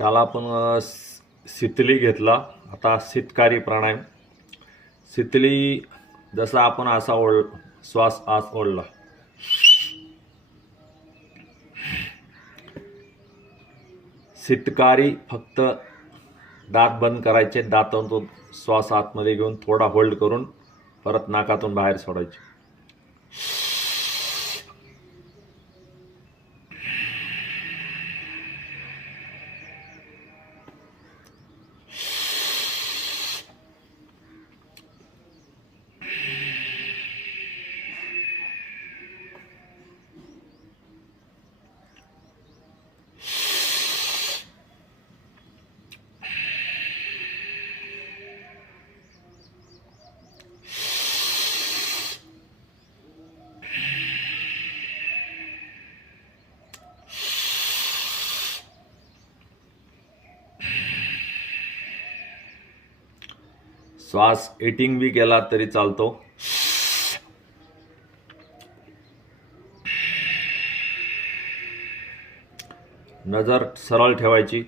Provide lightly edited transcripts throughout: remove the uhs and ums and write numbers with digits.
काल आपण शीतली घेतला. आता शीतकारी प्राणायाम. शीतली जसा आपण असा श्वास आत ओढला, शीतकारी फक्त दात बंद करायचे, दातातून श्वास आतमध्ये घेऊन थोडा होल्ड करून परत नाकातून बाहेर सोडायचे. श्वास एटिंग बी केला तरी चालतो. नजर सरळ ठेवायची,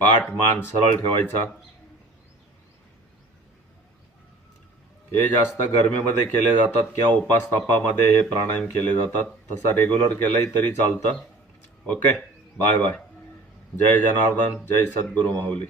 पाठ मान सरळ ठेवायचा. हे जास्त गरमीमध्ये केले जातात किंवा उपास तापामध्ये हे प्राणायाम केले जातात. तसा रेग्युलर केलाही तरी चालतं. Okay, bye bye. जय जनार्दन, जय सद्गुरू माऊली.